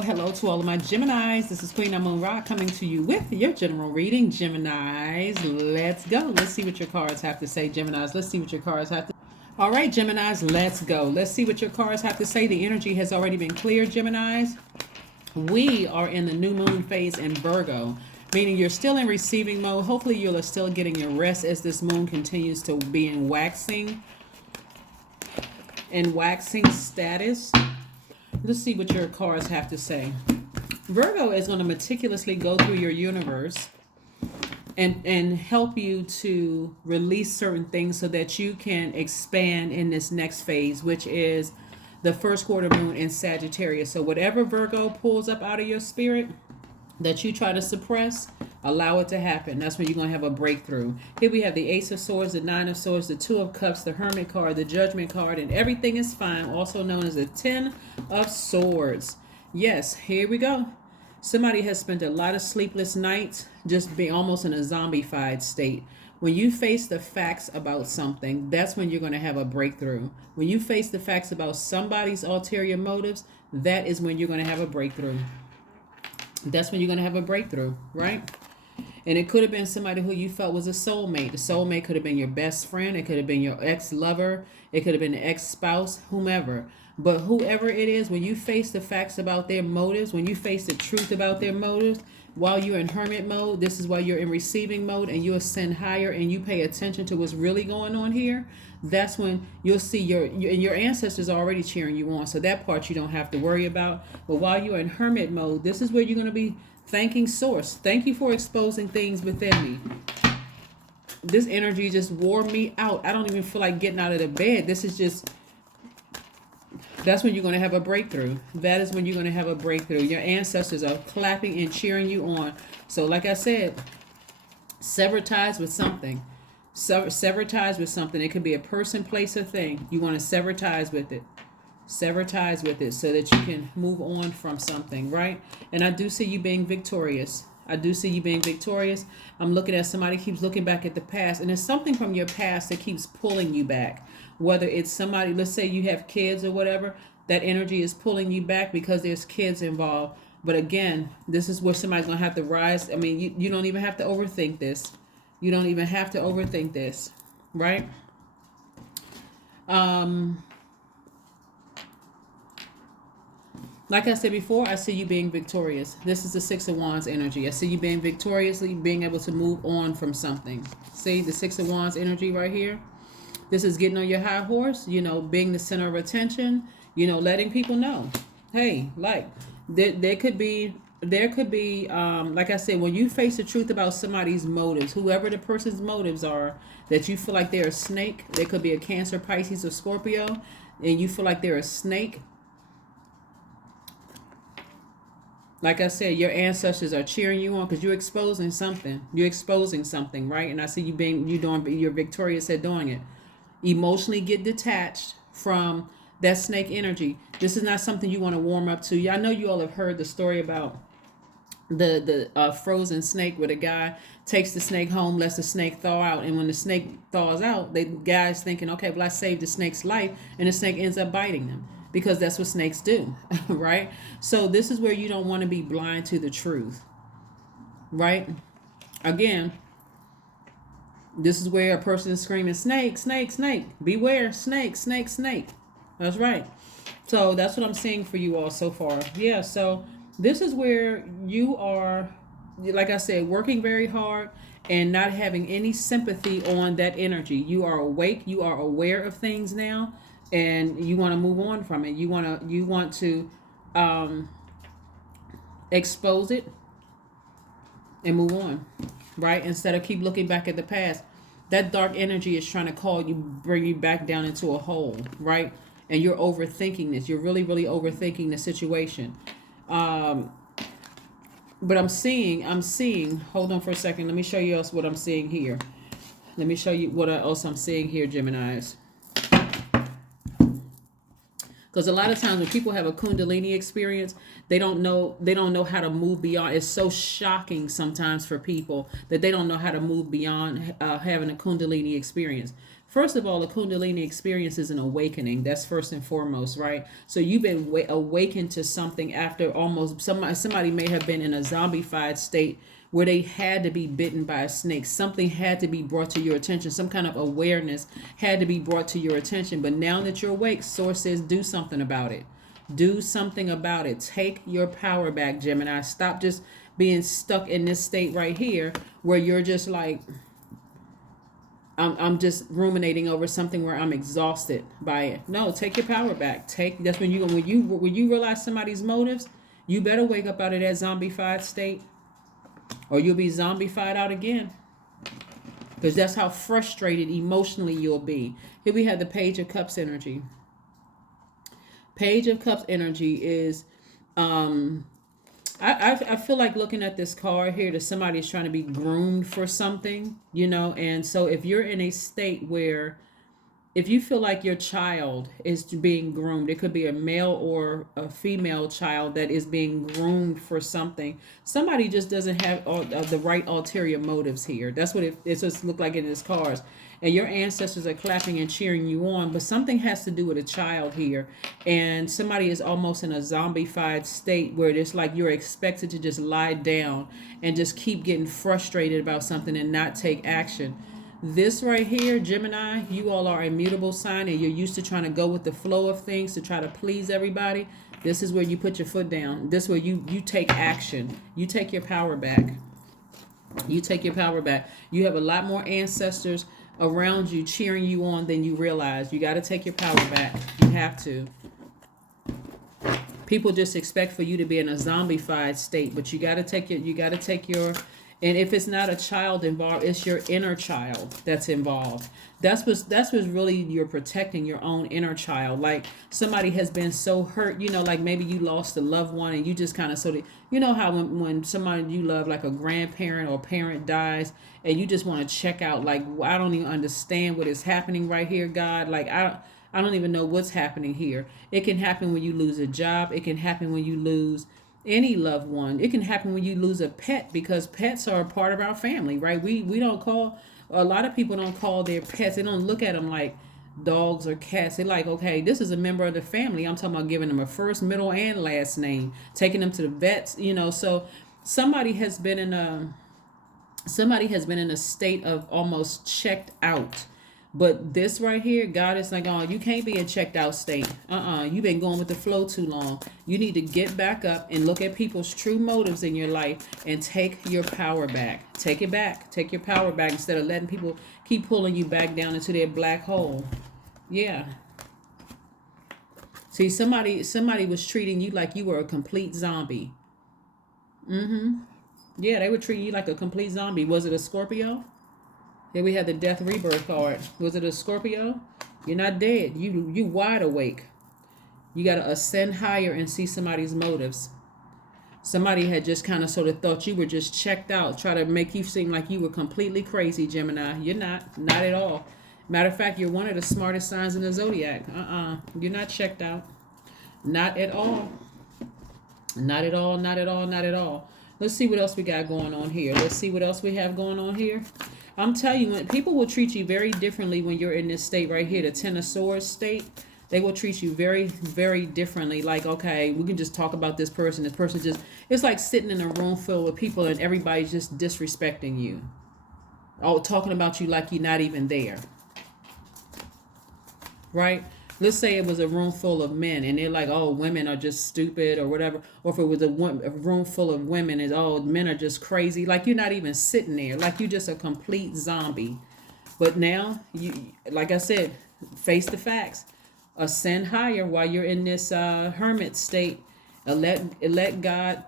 hello to all of my Geminis. This is Queen Moon Ra coming to you with your general reading. Geminis, let's go. Let's see what your cards have to say, Geminis. Let's see what your cards have to say. All right, Geminis, let's go. Let's see what your cards have to say. The energy has already been cleared, Geminis. We are in the new moon phase in Virgo, meaning you're still in receiving mode. Hopefully you're still getting your rest as this moon continues to be in waxing status. Let's see what your cards have to say. Virgo is going to meticulously go through your universe and help you to release certain things so that you can expand in this next phase, which is the first quarter moon in Sagittarius. So whatever Virgo pulls up out of your spirit that you try to suppress, allow it to happen. That's when you're going to have a breakthrough. Here we have the Ace of Swords, the Nine of Swords, the Two of Cups, the Hermit card, the Judgment card, and everything is fine, also known as the Ten of Swords. Yes, here we go. Somebody has spent a lot of sleepless nights just being almost in a zombified state. When you face the facts about something, that's when you're going to have a breakthrough. When you face the facts about somebody's ulterior motives, that is when you're going to have a breakthrough. That's when you're going to have a breakthrough, right? And it could have been somebody who you felt was a soulmate. The soulmate could have been your best friend. It could have been your ex-lover. It could have been an ex-spouse, whomever. But whoever it is, when you face the facts about their motives, when you face the truth about their motives, while you're in hermit mode, this is while you're in receiving mode and you ascend higher and you pay attention to what's really going on here, that's when you'll see your ancestors are already cheering you on. So that part you don't have to worry about. But while you're in hermit mode, this is where you're going to be thanking Source. Thank you for exposing things within me. This energy just wore me out. I don't even feel like getting out of the bed. This is just... That's when you're going to have a breakthrough. That is when you're going to have a breakthrough. Your ancestors are clapping and cheering you on. So like I said, sever ties with something. Sever ties with something. It could be a person, place, or thing. You want to sever ties with it. Sever ties with it so that you can move on from something, right? And I do see you being victorious. I do see you being victorious. I'm looking at somebody keeps looking back at the past, and there's something from your past that keeps pulling you back. Whether it's somebody, let's say you have kids or whatever, that energy is pulling you back because there's kids involved. But again, this is where somebody's going to have to rise. I mean, you don't even have to overthink this. You don't even have to overthink this, right? Like I said before, I see you being victorious. This is the Six of Wands energy. I see you being victoriously, being able to move on from something. See the Six of Wands energy right here? This is getting on your high horse, being the center of attention, letting people know. Hey, like, there could be, like I said, when you face the truth about somebody's motives, whoever the person's motives are, that you feel like they're a snake. They could be a Cancer, Pisces, or Scorpio, and you feel like they're a snake. Like I said, your ancestors are cheering you on because you're exposing something. You're exposing something, right? And I see you're victorious at doing it. Emotionally get detached from that snake energy. This is not something you want to warm up to. I know you all have heard the story about the frozen snake where the guy takes the snake home, lets the snake thaw out. And when the snake thaws out, the guy's thinking, okay, well, I saved the snake's life. And the snake ends up biting them. Because that's what snakes do, right? So this is where you don't want to be blind to the truth, right? Again, this is where a person is screaming, snake, snake, snake. Beware, snake, snake, snake. That's right. So that's what I'm seeing for you all so far. Yeah, so this is where you are, like I said, working very hard and not having any sympathy on that energy. You are awake. You are aware of things now. And you want to move on from it. You want to expose it and move on, right? Instead of keep looking back at the past. That dark energy is trying to call you, bring you back down into a hole, right? And you're overthinking this. You're really, really overthinking the situation. But I'm seeing. Hold on for a second. Let me show you else what I'm seeing here. Let me show you what else I'm seeing here, Geminis. Because a lot of times when people have a Kundalini experience, they don't know how to move beyond. It's so shocking sometimes for people that they don't know how to move beyond having a Kundalini experience. First of all, the Kundalini experience is an awakening. That's first and foremost, right? So you've been awakened to something after almost somebody may have been in a zombified state where they had to be bitten by a snake. Something had to be brought to your attention. Some kind of awareness had to be brought to your attention. But now that you're awake, Source says do something about it. Do something about it. Take your power back, Gemini. Stop just being stuck in this state right here where you're just like, I'm just ruminating over something where I'm exhausted by it. No, take your power back. That's when you realize somebody's motives, you better wake up out of that zombified state, or you'll be zombified out again. Because that's how frustrated emotionally you'll be. Here we have the Page of Cups energy. Page of Cups energy is I feel like looking at this card here that somebody is trying to be groomed for something, and so if you're in a state where if you feel like your child is being groomed, it could be a male or a female child that is being groomed for something. Somebody just doesn't have the right ulterior motives here. That's what it just looked like in this cards. And your ancestors are clapping and cheering you on, but something has to do with a child here. And somebody is almost in a zombified state where it's like you're expected to just lie down and just keep getting frustrated about something and not take action. This right here, Gemini, you all are a mutable sign and you're used to trying to go with the flow of things to try to please everybody. This is where you put your foot down. This is where you take action. You take your power back. You take your power back. You have a lot more ancestors around you cheering you on than you realize. You got to take your power back. You have to. People just expect for you to be in a zombified state, but you got to take your and if it's not a child involved, it's your inner child that's involved. That's what's really, you're protecting your own inner child. Like somebody has been so hurt, like maybe you lost a loved one and you just kind of how when somebody you love, like a grandparent or parent dies, and you just want to check out, like, I don't even understand what is happening right here, God. Like I don't even know what's happening here. It can happen when you lose a job. It can happen when you lose any loved one. It can happen when you lose a pet, because pets are a part of our family, right? We don't call, a lot of people don't call their pets, they don't look at them like dogs or cats. They're like, okay, this is a member of the family. I'm talking about giving them a first, middle, and last name, taking them to the vets, so somebody has been in a state of almost checked out. But this right here, God is like, oh, you can't be in checked out state. You've been going with the flow too long. You need to get back up and look at people's true motives in your life and take your power back. Take it back. Take your power back instead of letting people keep pulling you back down into their black hole. Yeah. See, somebody was treating you like you were a complete zombie. Yeah, they were treating you like a complete zombie. Was it a Scorpio? Here we have the Death Rebirth card. Was it a Scorpio? You're not dead. You wide awake. You got to ascend higher and see somebody's motives. Somebody had just kind of sort of thought you were just checked out, try to make you seem like you were completely crazy, Gemini. You're not. Not at all. Matter of fact, you're one of the smartest signs in the zodiac. You're not checked out. Not at all. Not at all, not at all, not at all. Let's see what else we got going on here. Let's see what else we have going on here. I'm telling you, when people will treat you very differently when you're in this state right here, the Ten of Swords state. They will treat you very, very differently. Like, okay, we can just talk about this person. This person just, it's like sitting in a room filled with people and everybody's just disrespecting you. Oh, talking about you like you're not even there. Right? Let's say it was a room full of men and they're like, oh, women are just stupid or whatever. Or if it was a room full of women and, oh, men are just crazy. Like you're not even sitting there. Like you're just a complete zombie. But now, you, like I said, face the facts. Ascend higher while you're in this hermit state. Let God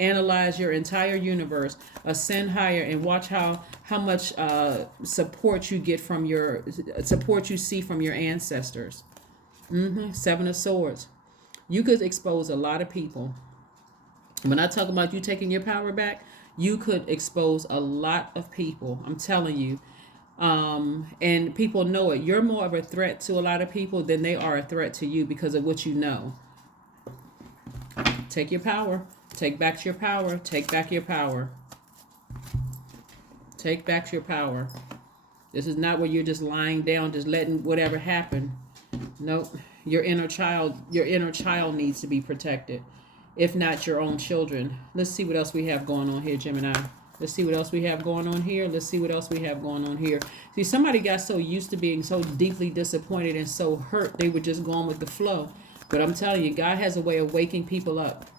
analyze your entire universe. Ascend higher and watch how much support you get from your support you see from your ancestors. Seven of Swords. You could expose a lot of people. When I talk about you taking your power back, you could expose a lot of people. I'm telling you. And people know it. You're more of a threat to a lot of people than they are a threat to you because of what you know. Take your power. Take back your power. Take back your power. Take back your power. This is not where you're just lying down, just letting whatever happen. Nope. Your inner child needs to be protected, if not your own children. Let's see what else we have going on here, Gemini. Let's see what else we have going on here. Let's see what else we have going on here. See, somebody got so used to being so deeply disappointed and so hurt, they were just going with the flow. But I'm telling you, God has a way of waking people up.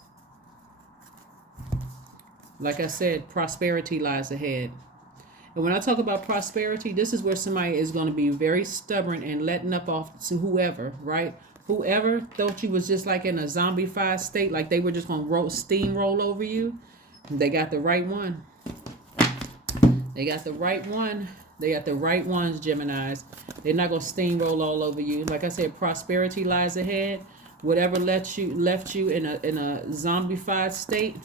Like I said, prosperity lies ahead. And when I talk about prosperity, this is where somebody is going to be very stubborn and letting up off to whoever, right? Whoever thought you was just like in a zombified state, like they were just going to steamroll over you, they got the right one. They got the right one. They got the right ones, Geminis. They're not going to steamroll all over you. Like I said, prosperity lies ahead. Whatever left you in a zombified state.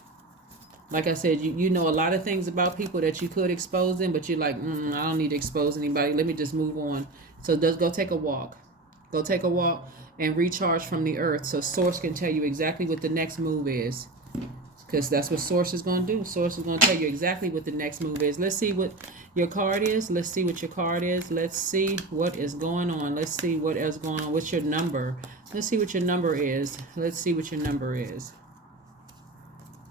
Like I said, you know a lot of things about people that you could expose them, but you're like, I don't need to expose anybody. Let me just move on. So just go take a walk. Go take a walk and recharge from the earth so Source can tell you exactly what the next move is. Because that's what Source is going to do. Source is going to tell you exactly what the next move is. Let's see what your card is. Let's see what your card is. Let's see what is going on. Let's see what is going on. What's your number? Let's see what your number is. Let's see what your number is.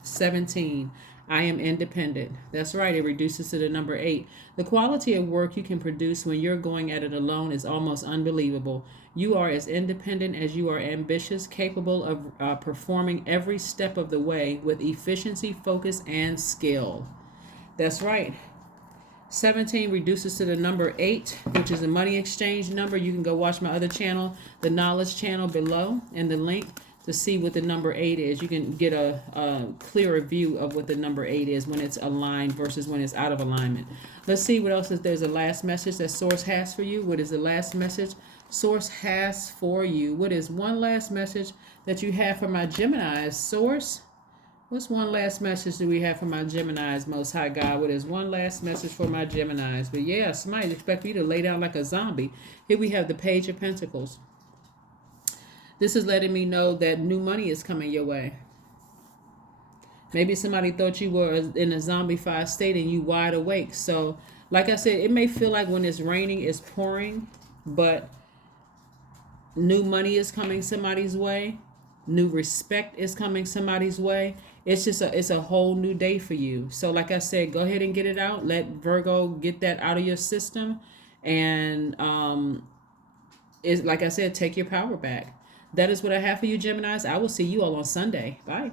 17. I am independent. That's right. It reduces to the number 8. The quality of work you can produce when you're going at it alone is almost unbelievable. You are as independent as you are ambitious, capable of performing every step of the way with efficiency, focus, and skill. That's right. 17 reduces to the number 8, which is a money exchange number. You can go watch my other channel, the Knowledge channel below, and the link to see what the number 8 is. You can get a clearer view of what the number 8 is when it's aligned versus when it's out of alignment. Let's see what else is. There's a last message that Source has for you. What is the last message Source has for you? What is one last message that you have for my Geminis? Source, what's one last message that we have for my Geminis, Most High God? What is one last message for my Geminis? But yeah, somebody expect you to lay down like a zombie. Here we have the Page of Pentacles. This is letting me know that new money is coming your way. Maybe somebody thought you were in a zombified state and you wide awake. So, like I said, it may feel like when it's raining, it's pouring, but new money is coming somebody's way. New respect is coming somebody's way. It's a whole new day for you. So, like I said, go ahead and get it out. Let Virgo get that out of your system, and it's like I said, take your power back. That is what I have for you, Geminis. I will see you all on Sunday. Bye.